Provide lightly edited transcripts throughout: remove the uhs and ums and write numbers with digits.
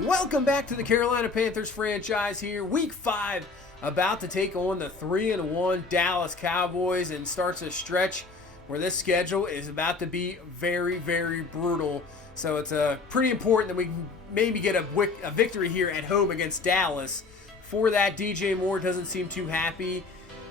Welcome back to the Carolina Panthers franchise here. Week 5, about to take on the 3-1 Dallas Cowboys and starts a stretch where this schedule is about to be very, very brutal. So it's pretty important that we can maybe get a victory here at home against Dallas. For that, DJ Moore doesn't seem too happy.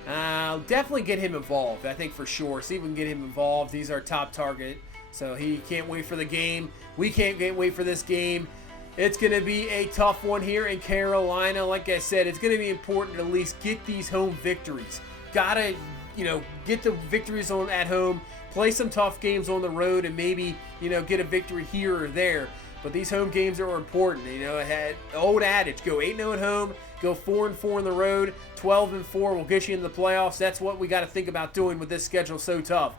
Definitely get him involved, I think for sure. See if we can get him involved. He's our top target. So he can't wait for the game. We can't wait for this game. It's going to be a tough one here in Carolina. Like I said, it's going to be important to at least get these home victories. Gotta, get the victories on at home, play some tough games on the road, and maybe, get a victory here or there. But these home games are important. The old adage, go 8-0 at home, go 4-4 on the road, 12-4 will get you into the playoffs. That's what we got to think about doing with this schedule so tough.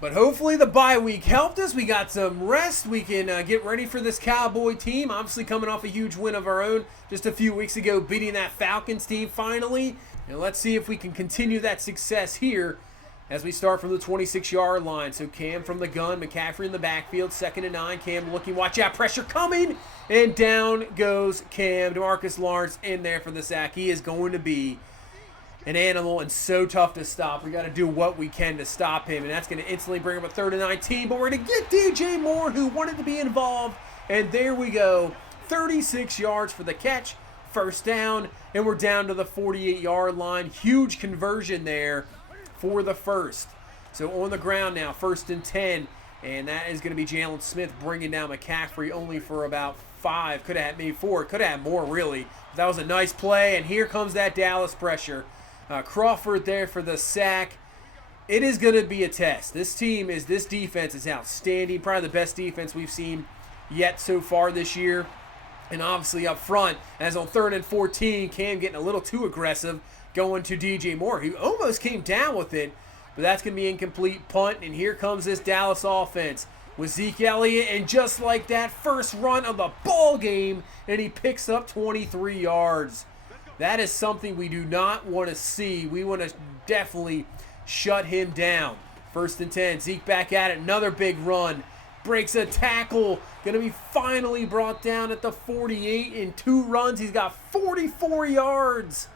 But hopefully the bye week helped us. We got some rest. We can get ready for this Cowboy team. Obviously coming off a huge win of our own just a few weeks ago, beating that Falcons team finally. And let's see if we can continue that success here as we start from the 26-yard line. So Cam from the gun, McCaffrey in the backfield, 2nd and 9. Cam looking, watch out, pressure coming. And down goes Cam. DeMarcus Lawrence in there for the sack. He is going to be an animal and so tough to stop. We got to do what we can to stop him, and that's going to instantly bring up a 3rd and 19. But we're going to get DJ Moore, who wanted to be involved, and there we go. 36 yards for the catch, 1st down, and we're down to the 48-yard line. Huge conversion there for the first. So on the ground now, 1st and 10, and that is going to be Jalen Smith bringing down McCaffrey only for about 5. Could have had maybe 4. Could have had more, really. That was a nice play, and here comes that Dallas pressure. Crawford there for the sack. It is going to be a test. This defense is outstanding. Probably the best defense we've seen yet so far this year. And obviously up front, as on 3rd and 14, Cam getting a little too aggressive, going to DJ Moore, who almost came down with it, but that's going to be incomplete punt. And here comes this Dallas offense with Zeke Elliott, and just like that, first run of the ball game, and he picks up 23 yards. That is something we do not want to see. We want to definitely shut him down. 1st and 10. Zeke back at it. Another big run. Breaks a tackle. Going to be finally brought down at the 48 in 2 runs. He's got 44 yards.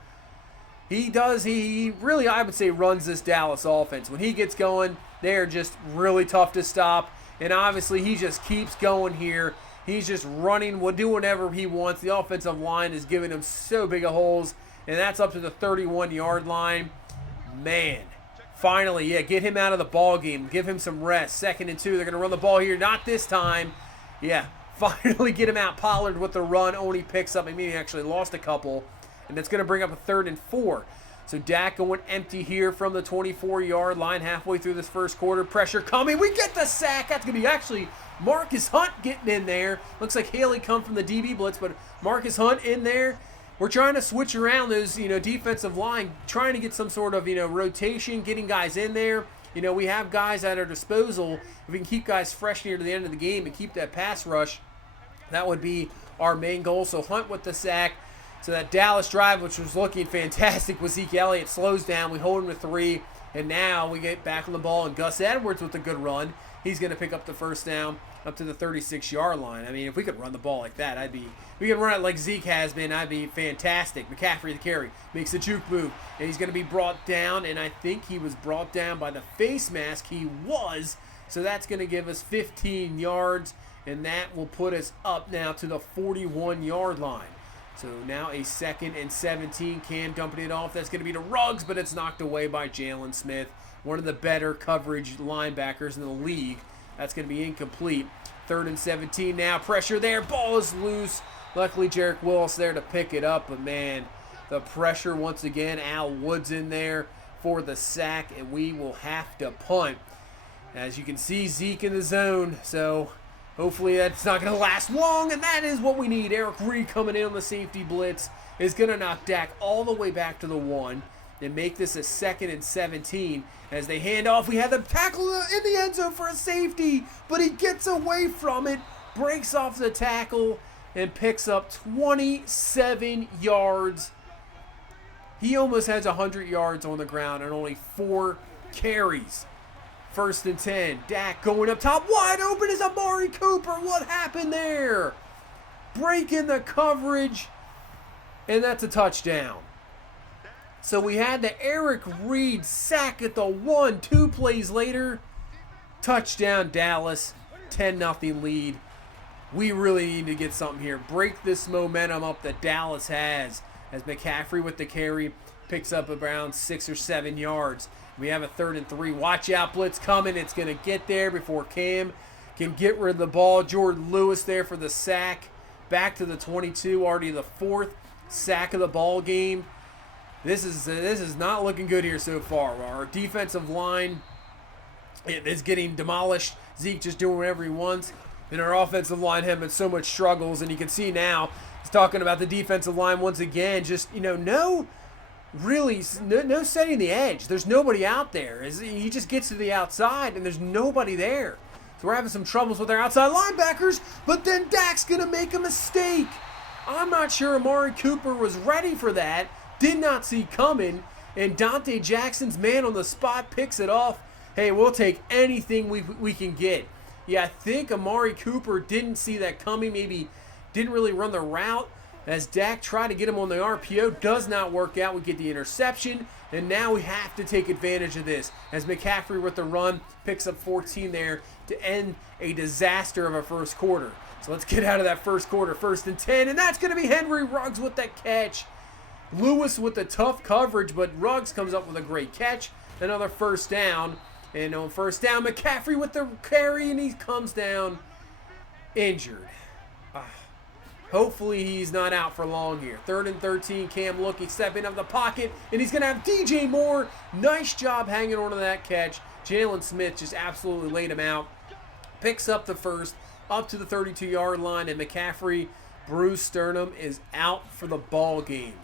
He does. He really, I would say, runs this Dallas offense. When he gets going, they're just really tough to stop. And obviously, he just keeps going here. He's just running, will do whatever he wants. The offensive line is giving him so big of holes, and that's up to the 31-yard line. Man, finally, get him out of the ball game. Give him some rest. 2nd and 2. They're going to run the ball here. Not this time. Finally get him out. Pollard with the run. Only picks up. Maybe he actually lost a couple, and that's going to bring up a 3rd and 4. So Dak going empty here from the 24-yard line halfway through this first quarter. Pressure coming. We get the sack. That's going to be actually Marcus Hunt getting in there. Looks like Haley come from the DB blitz, but Marcus Hunt in there. We're trying to switch around those, defensive line, trying to get some sort of, rotation, getting guys in there. We have guys at our disposal. If we can keep guys fresh near to the end of the game and keep that pass rush, that would be our main goal. So Hunt with the sack. So that Dallas drive, which was looking fantastic with Zeke Elliott, slows down. We hold him to 3, and now we get back on the ball, and Gus Edwards with a good run. He's going to pick up the 1st down up to the 36-yard line. I mean, if we could run the ball like that, if we could run it like Zeke has been, I'd be fantastic. McCaffrey the carry, makes a juke move, and he's going to be brought down, and I think he was brought down by the face mask. He was, so that's going to give us 15 yards, and that will put us up now to the 41-yard line. So now a 2nd and 17. Cam dumping it off. That's going to be to Ruggs, but it's knocked away by Jalen Smith, one of the better coverage linebackers in the league. That's going to be incomplete. 3rd and 17 now. Pressure there. Ball is loose. Luckily, Jarek Willis there to pick it up. But, man, the pressure once again. Al Woods in there for the sack, and we will have to punt. As you can see, Zeke in the zone, so hopefully that's not going to last long, and that is what we need. Eric Reed coming in on the safety blitz is going to knock Dak all the way back to the 1 and make this a 2nd and 17. As they hand off, we have the tackle in the end zone for a safety, but he gets away from it, breaks off the tackle, and picks up 27 yards. He almost has 100 yards on the ground and only 4 carries. 1st and 10. Dak going up top. Wide open is Amari Cooper. What happened there? breaking the coverage, and that's a touchdown. So we had the Eric Reed sack at the 1. 2 plays later, touchdown Dallas, 10-0 lead. We really need to get something here. Break this momentum up that Dallas has, as McCaffrey with the carry picks up around 6 or 7 yards. We have a 3rd and 3. Watch out, blitz coming. It's going to get there before Cam can get rid of the ball. Jordan Lewis there for the sack. Back to the 22, already the 4th sack of the ball game. This is not looking good here so far. Our defensive line is getting demolished. Zeke just doing whatever he wants. And our offensive line having so much struggles. And you can see now, he's talking about the defensive line once again. Just, no setting the edge. There's nobody out there. He just gets to the outside, and there's nobody there. So we're having some troubles with our outside linebackers, but then Dak's going to make a mistake. I'm not sure Amari Cooper was ready for that. Did not see coming, and Dante Jackson's man on the spot picks it off. Hey, we'll take anything we can get. Yeah, I think Amari Cooper didn't see that coming, maybe didn't really run the route. As Dak tried to get him on the RPO, does not work out. We get the interception, and now we have to take advantage of this. As McCaffrey with the run picks up 14 there to end a disaster of a first quarter. So let's get out of that first quarter, 1st and 10, and that's going to be Henry Ruggs with that catch. Lewis with the tough coverage, but Ruggs comes up with a great catch. Another first down. And on first down, McCaffrey with the carry, and he comes down injured. Hopefully he's not out for long here. 3rd and 13, Cam looking, stepping up the pocket, and he's going to have DJ Moore. Nice job hanging on to that catch. Jalen Smith just absolutely laid him out. Picks up the first, up to the 32-yard line, and McCaffrey, bruised sternum, is out for the ball game.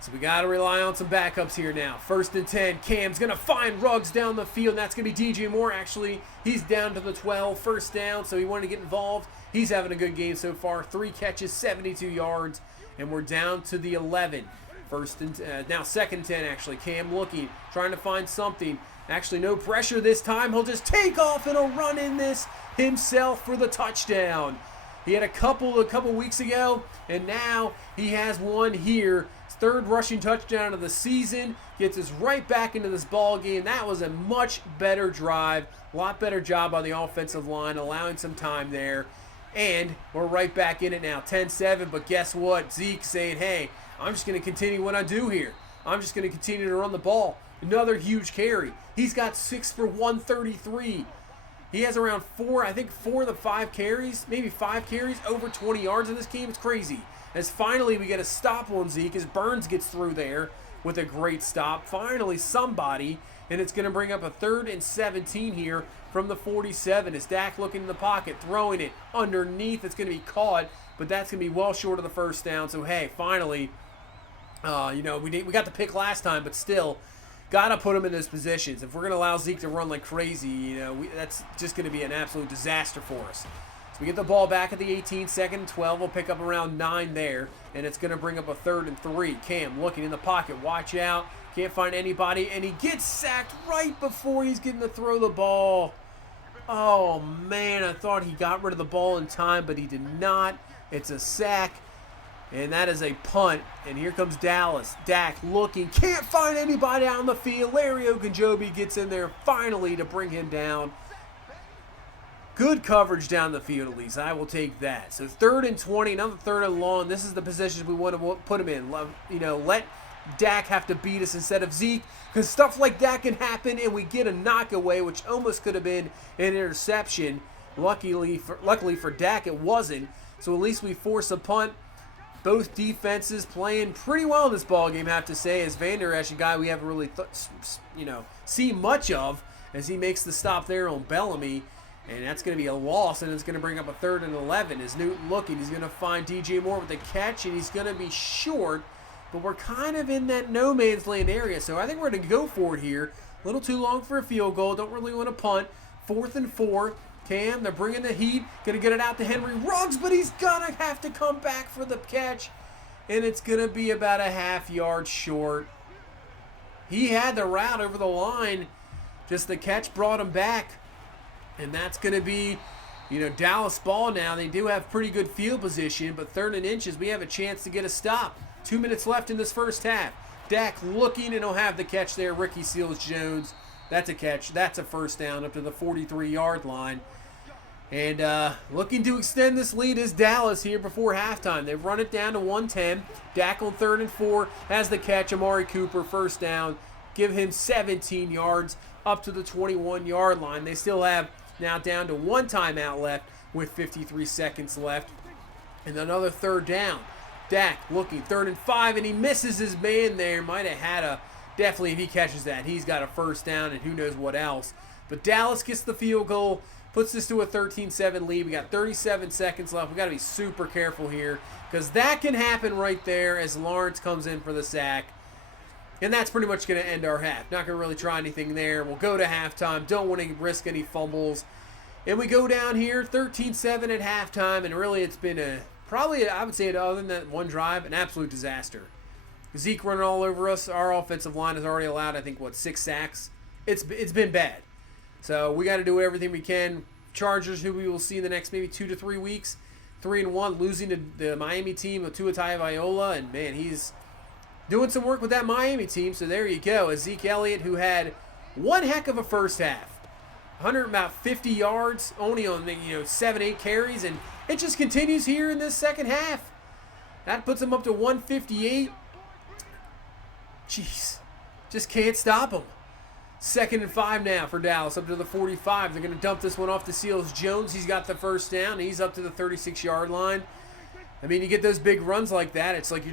So we got to rely on some backups here now. 1st and 10. Cam's going to find Ruggs down the field. And that's going to be DJ Moore, actually. He's down to the 12. First down, so he wanted to get involved. He's having a good game so far. 3 catches, 72 yards. And we're down to the 11. Now 2nd and 10, actually. Cam looking, trying to find something. Actually, no pressure this time. He'll just take off and he'll run in this himself for the touchdown. He had a couple weeks ago, and now he has one here. 3rd rushing touchdown of the season, gets us right back into this ball game. That was a much better drive, a lot better job by the offensive line, allowing some time there. And we're right back in it now, 10-7, but guess what? Zeke saying, hey, I'm just going to continue what I do here. I'm just going to continue to run the ball. Another huge carry. He's got 6 for 133. He has around 4 of the 5 carries, maybe 5 carries, over 20 yards in this game. It's crazy. As finally we get a stop on Zeke as Burns gets through there with a great stop. Finally somebody, and it's going to bring up a 3rd and 17 here from the 47. As Dak looking in the pocket, throwing it underneath. It's going to be caught, but that's going to be well short of the first down. So hey, finally, we got the pick last time, but still, got to put him in those positions. If we're going to allow Zeke to run like crazy, that's just going to be an absolute disaster for us. So we get the ball back at the 18, 2nd and 12. We'll pick up around 9 there, and it's going to bring up a 3rd and 3. Cam looking in the pocket. Watch out. Can't find anybody, and he gets sacked right before he's getting to throw the ball. Oh, man, I thought he got rid of the ball in time, but he did not. It's a sack, and that is a punt. And here comes Dallas. Dak looking. Can't find anybody out on the field. Larry Ogunjobi gets in there finally to bring him down. Good coverage down the field, at least. I will take that. So 3rd and 20, another 3rd and long. This is the position we want to put him in. Let Dak have to beat us instead of Zeke, because stuff like that can happen, and we get a knockaway, which almost could have been an interception. Luckily for Dak, it wasn't. So at least we force a punt. Both defenses playing pretty well in this ball game, I have to say. As Vander Esch, a guy we haven't really seen much of, as he makes the stop there on Bellamy. And that's going to be a loss, and it's going to bring up a 3rd and 11. As Newton looking, he's going to find DJ Moore with the catch, and he's going to be short. But we're kind of in that no man's land area, so I think we're going to go for it here. A little too long for a field goal. Don't really want to punt. 4th and 4. Cam, they're bringing the heat. Going to get it out to Henry Ruggs, but he's going to have to come back for the catch. And it's going to be about a half yard short. He had the route over the line. Just the catch brought him back. And that's going to be, Dallas ball now. They do have pretty good field position, but 3rd and inches, we have a chance to get a stop. 2 minutes left in this first half. Dak looking, and he'll have the catch there. Ricky Seals-Jones. That's a catch. That's a first down up to the 43-yard line. And looking to extend this lead is Dallas here before halftime. They've run it down to 110. Dak on 3rd and 4 has the catch. Amari Cooper, first down. Give him 17 yards up to the 21-yard line. They still have now down to 1 timeout left with 53 seconds left. And another 3rd down. Dak looking 3rd and 5, and he misses his man there. Might have had a, definitely if he catches that, he's got a first down and who knows what else. But Dallas gets the field goal, puts this to a 13-7 lead. We got 37 seconds left. We got to be super careful here because that can happen right there as Lawrence comes in for the sack. And that's pretty much going to end our half. Not going to really try anything there. We'll go to halftime. Don't want to risk any fumbles. And we go down here, 13-7 at halftime, and really it's been a, probably, I would say, other than that one drive, an absolute disaster. Zeke running all over us. Our offensive line has already allowed, I think, 6 sacks. It's been bad. So we got to do everything we can. Chargers, who we will see in the next maybe 2 to 3 weeks, 3-1, losing to the Miami team of Tua Tagovailoa, and man, he's doing some work with that Miami team. So there you go. As Zeke Elliott, who had one heck of a first half, 150 yards, only on 7-8 carries, and it just continues here in this second half. That puts him up to 158. Jeez, just can't stop him. 2nd and 5 now for Dallas, up to the 45. They're going to dump this one off to Seals-Jones. He's got the first down. He's up to the 36-yard line. I mean, you get those big runs like that, it's like they're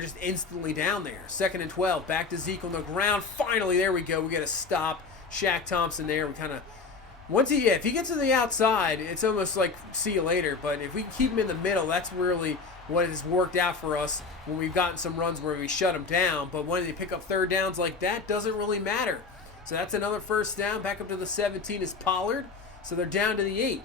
just instantly down there. 2nd and 12, back to Zeke on the ground. Finally, there we go. We get a stop. Shaq Thompson there. We kind of, if he gets to the outside, it's almost like see you later. But if we keep him in the middle, that's really what has worked out for us when we've gotten some runs where we shut them down. But when they pick up 3rd downs like that, doesn't really matter. So that's another first down. Back up to the 17 is Pollard. So they're down to the 8.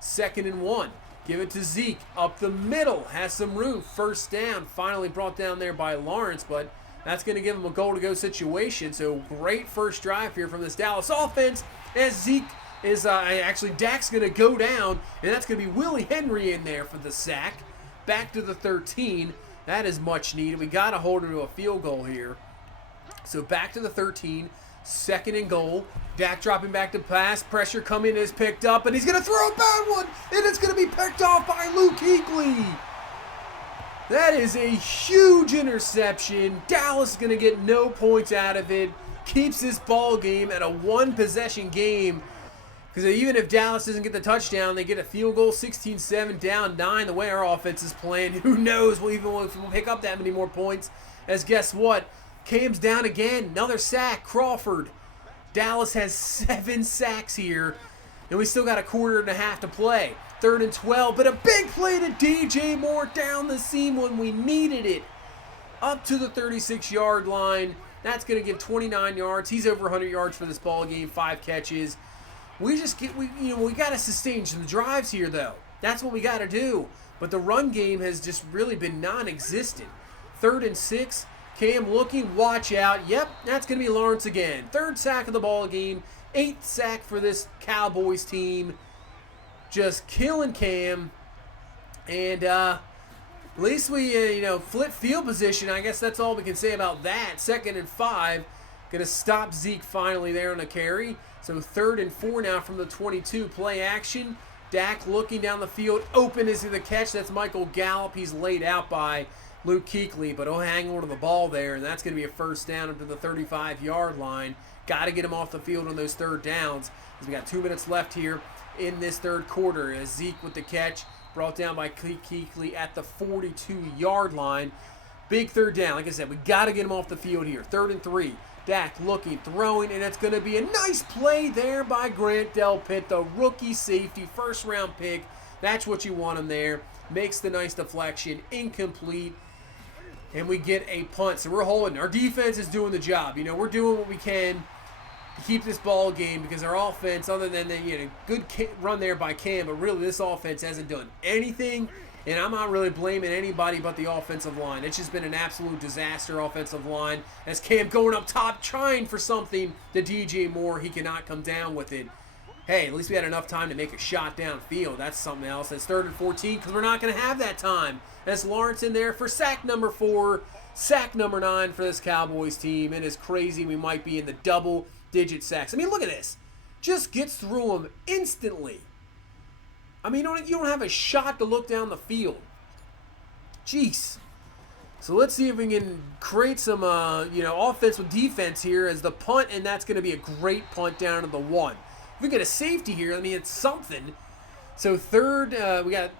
2nd and 1. Give it to Zeke. Up the middle. Has some room. First down. Finally brought down there by Lawrence. But that's going to give him a goal-to-go situation. So great first drive here from this Dallas offense. As Zeke is actually Dak's going to go down. And that's going to be Willie Henry in there for the sack. Back to the 13. That is much needed. We got to hold him to a field goal here. So back to the 13. 2nd and goal. Dak dropping back to pass. Pressure coming is picked up, and he's going to throw a bad one, and it's going to be picked off by Luke Kuechly. That is a huge interception. Dallas is going to get no points out of it. Keeps this ball game at a 1-possession game. Because even if Dallas doesn't get the touchdown, they get a field goal, 16-7, down 9. The way our offense is playing, who knows? We'll pick up that many more points. As guess what? Cam's down again. Another sack. Crawford. Dallas has 7 sacks here. And we still got a quarter and a half to play. 3rd and 12. But a big play to DJ Moore down the seam when we needed it. Up to the 36-yard line. That's going to give 29 yards. He's over 100 yards for this ball game. 5 catches. We got to sustain some drives here, though. That's what we got to do. But the run game has just really been non-existent. 3rd and 6. Cam looking, watch out. Yep, that's going to be Lawrence again. 3rd sack of the ball game. 8th sack for this Cowboys team. Just killing Cam. And at least we, flip field position. I guess that's all we can say about that. 2nd and 5. Going to stop Zeke finally there on a carry. So 3rd and 4 now from the 22. Play action. Dak looking down the field. Open is the catch. That's Michael Gallup. He's laid out by Luke Kuechly, but he'll hang on to the ball there, and that's going to be a first down up to the 35-yard line. Got to get him off the field on those 3rd downs, because we got 2 minutes left here in this 3rd quarter. As Zeke with the catch, brought down by Kuechly at the 42-yard line. Big 3rd down. Like I said, we got to get him off the field here. 3rd and 3. Dak looking, throwing, and it's going to be a nice play there by Grant Delpit, the rookie safety, 1st-round pick. That's what you want him there. Makes the nice deflection, incomplete. And we get a punt. So we're holding. Our defense is doing the job. We're doing what we can to keep this ball game because our offense, other than the good run there by Cam, but really this offense hasn't done anything. And I'm not really blaming anybody but the offensive line. It's just been an absolute disaster offensive line. As Cam going up top, trying for something to DJ Moore. He cannot come down with it. hey, at least we had enough time to make a shot downfield. That's something else. It's 3rd and 14 because we're not going to have that time. That's Lawrence in there for sack number 4, sack number 9 for this Cowboys team. It is crazy. We might be in the double-digit sacks. I mean, look at this. Just gets through them instantly. I mean, you don't have a shot to look down the field. Jeez. So let's see if we can create some, offense with defense here as the punt, and that's going to be a great punt down to the 1. If we get a safety here, I mean, it's something. So we got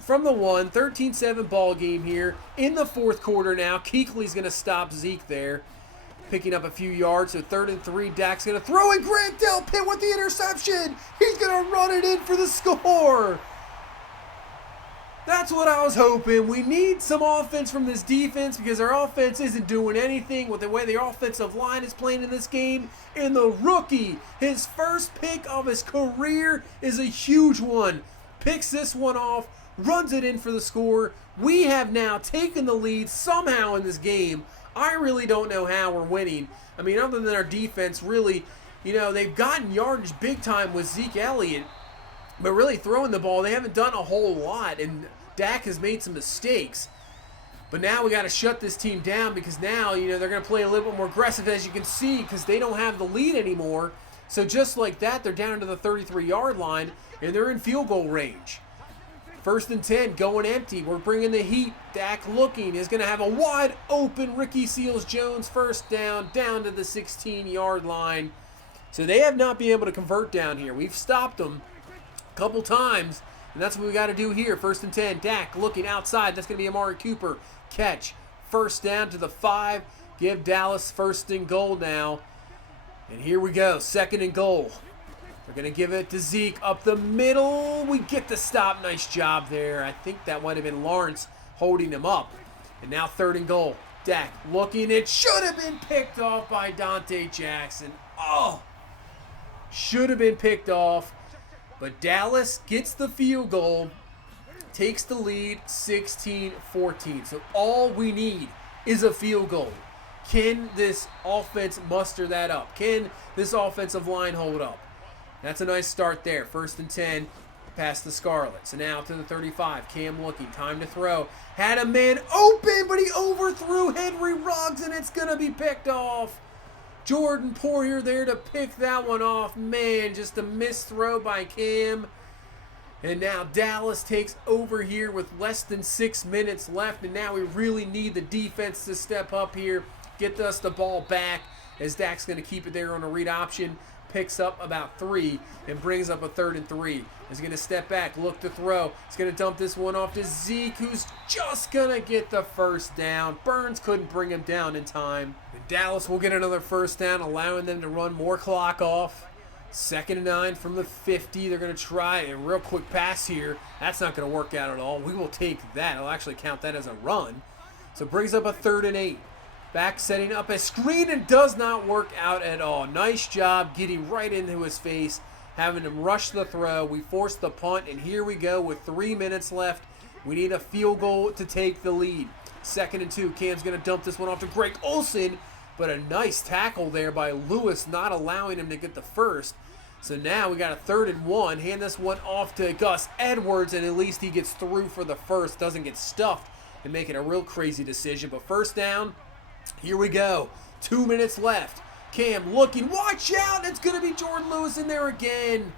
from the 1, 13-7 ball game here in the 4th quarter now. Kuechly's going to stop Zeke there, picking up a few yards. So 3rd and 3, Dak's going to throw, and Grant Delpit with the interception. He's going to run it in for the score. That's what I was hoping. We need some offense from this defense because our offense isn't doing anything with the way the offensive line is playing in this game. And the rookie, his first pick of his career is a huge one. Picks this one off, runs it in for the score. We have now taken the lead somehow in this game. I really don't know how we're winning. I mean, other than our defense, really, they've gotten yardage big time with Zeke Elliott. But really throwing the ball, they haven't done a whole lot, and Dak has made some mistakes. But now we got to shut this team down because now, they're going to play a little bit more aggressive, as you can see, because they don't have the lead anymore. So just like that, they're down to the 33-yard line, and they're in field goal range. 1st and 10, going empty. We're bringing the heat. Dak looking is going to have a wide open Ricky Seals-Jones first down to the 16-yard line. So they have not been able to convert down here. We've stopped them couple times, and that's what we got to do here. 1st and 10, Dak looking outside. That's going to be Amari Cooper. Catch. First down to the 5. Give Dallas 1st and goal now. And here we go. 2nd and goal. We're going to give it to Zeke up the middle. We get the stop. Nice job there. I think that might have been Lawrence holding him up. And now 3rd and goal. Dak looking. It should have been picked off by Dante Jackson. Oh! Should have been picked off. But Dallas gets the field goal, takes the lead 16-14. So all we need is a field goal. Can this offense muster that up? Can this offensive line hold up? That's a nice start there. 1st and 10, past the Scarlets. So now to the 35. Cam looking, time to throw. Had a man open, but he overthrew Henry Ruggs, and it's going to be picked off. Jordan Poyer there to pick that one off. Man, just a missed throw by Cam. And now Dallas takes over here with less than 6 minutes left. And now we really need the defense to step up here. Get us the ball back as Dak's going to keep it there on a read option. Picks up about 3 and brings up a 3rd and 3. He's going to step back, look to throw. He's going to dump this one off to Zeke, who's just going to get the first down. Burns couldn't bring him down in time. And Dallas will get another first down, allowing them to run more clock off. 2nd and 9 from the 50. They're going to try a real quick pass here. That's not going to work out at all. We will take that. I'll actually count that as a run. So it brings up a 3rd and 8. Back setting up a screen and does not work out at all. Nice job getting right into his face, having him rush the throw. We forced the punt, and here we go with 3 minutes left. We need a field goal to take the lead. 2nd and 2. Cam's going to dump this one off to Greg Olsen, but a nice tackle there by Lewis, not allowing him to get the first. So now we got a 3rd and 1. Hand this one off to Gus Edwards, and at least he gets through for the first. Doesn't get stuffed and make it a real crazy decision. But first down, here we go. 2 minutes left. Cam looking. Watch out. It's going to be Jordan Lewis in there again.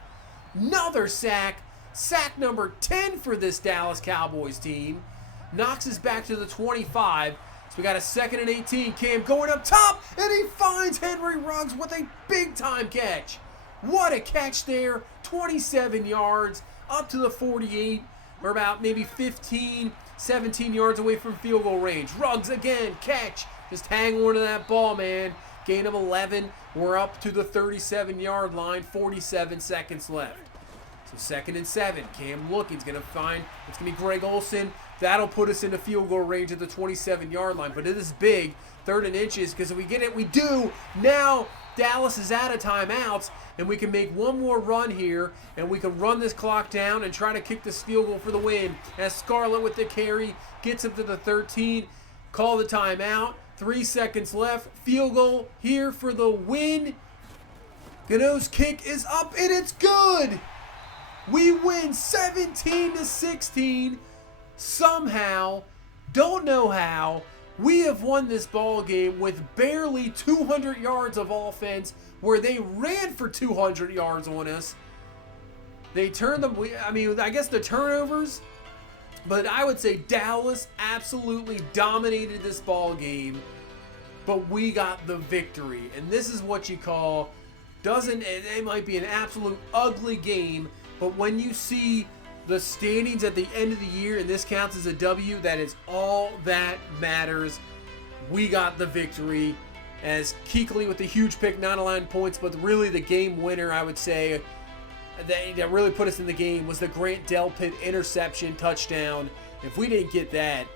Another sack. Sack number 10 for this Dallas Cowboys team. Knocks us back to the 25. So we got a 2nd and 18. Cam going up top, and he finds Henry Ruggs with a big-time catch. What a catch there. 27 yards up to the 48. We're about maybe 15, 17 yards away from field goal range. Ruggs again, catch. Just hang on to that ball, man. Gain of 11. We're up to the 37-yard line. 47 seconds left. So 2nd and 7. Cam looking. He's going to find, it's going to be Greg Olsen. That'll put us into field goal range at the 27-yard line. But it is big. 3rd and inches, because if we get it, we do. Now Dallas is out of timeouts, and we can make one more run here, and we can run this clock down and try to kick this field goal for the win. As Scarlett with the carry gets up to the 13. Call the timeout. 3 seconds left. Field goal here for the win. Gano's kick is up and it's good. We win 17-16. Somehow, don't know how, we have won this ball game with barely 200 yards of offense, where they ran for 200 yards on us. They turned them. I guess the turnovers, but I would say Dallas absolutely dominated this ball game. But we got the victory, and this is what you call. It might be an absolute ugly game, but when you see the standings at the end of the year and this counts as a W, that is all that matters. We got the victory, as Kuechly with the huge pick, not allowing points, but really the game winner, I would say, that really put us in the game was the Grant Delpit interception touchdown. If we didn't get that,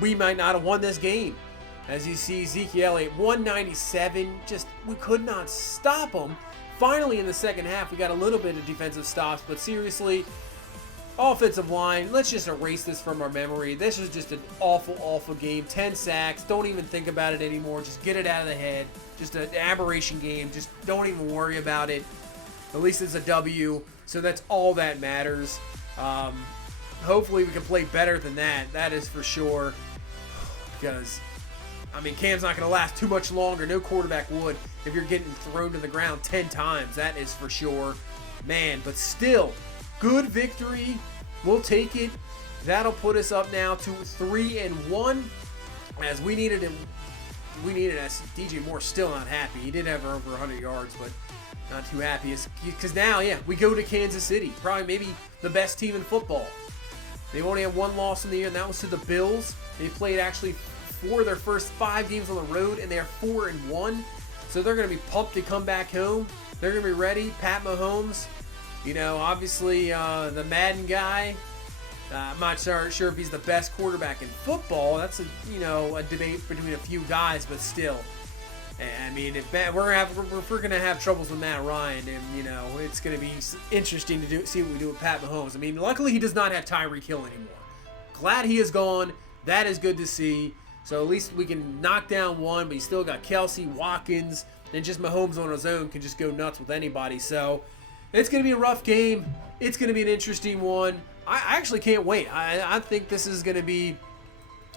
we might not have won this game. As you see, Zeke Elliott, 197, we could not stop him. Finally, in the second half, we got a little bit of defensive stops, but seriously, offensive line, let's just erase this from our memory. This is just an awful, awful game. 10 sacks, don't even think about it anymore. Just get it out of the head. Just an aberration game. Just don't even worry about it. At least it's a W, so that's all that matters. Hopefully we can play better than that. That is for sure. Because Cam's not going to last too much longer. No quarterback would if you're getting thrown to the ground 10 times. That is for sure. Man, but still, good victory. We'll take it. That'll put us up now to 3-1. As we needed him. As DJ Moore's still not happy. He did have over 100 yards, but not too happy. Because now, we go to Kansas City. Probably maybe the best team in football. They've only had one loss in the year, and that was to the Bills. They played actually 4 of their first 5 games on the road, and they're 4-1. So they're going to be pumped to come back home. They're going to be ready. Pat Mahomes, obviously the Madden guy. I'm not sure if he's the best quarterback in football. That's a debate between a few guys, but still. If we're going to have troubles with Matt Ryan, and it's going to be interesting to see what we do with Pat Mahomes. Luckily he does not have Tyreek Hill anymore. Glad he is gone. That is good to see. So at least we can knock down one, but you still got Kelsey, Watkins, and just Mahomes on his own can just go nuts with anybody. So it's going to be a rough game. It's going to be an interesting one. I actually can't wait. I think this is going to be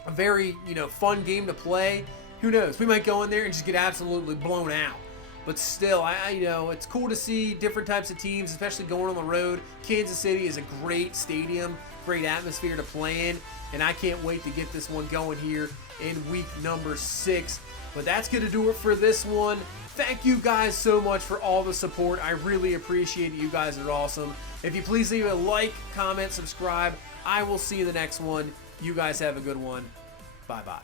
a very fun game to play. Who knows? We might go in there and just get absolutely blown out. But still, it's cool to see different types of teams, especially going on the road. Kansas City is a great stadium, great atmosphere to play in, and I can't wait to get this one going here in week number 6. But that's going to do it for this one. Thank you guys so much for all the support. I really appreciate it. You guys are awesome. If you please leave a like, comment, subscribe. I will see you in the next one. You guys have a good one. Bye-bye.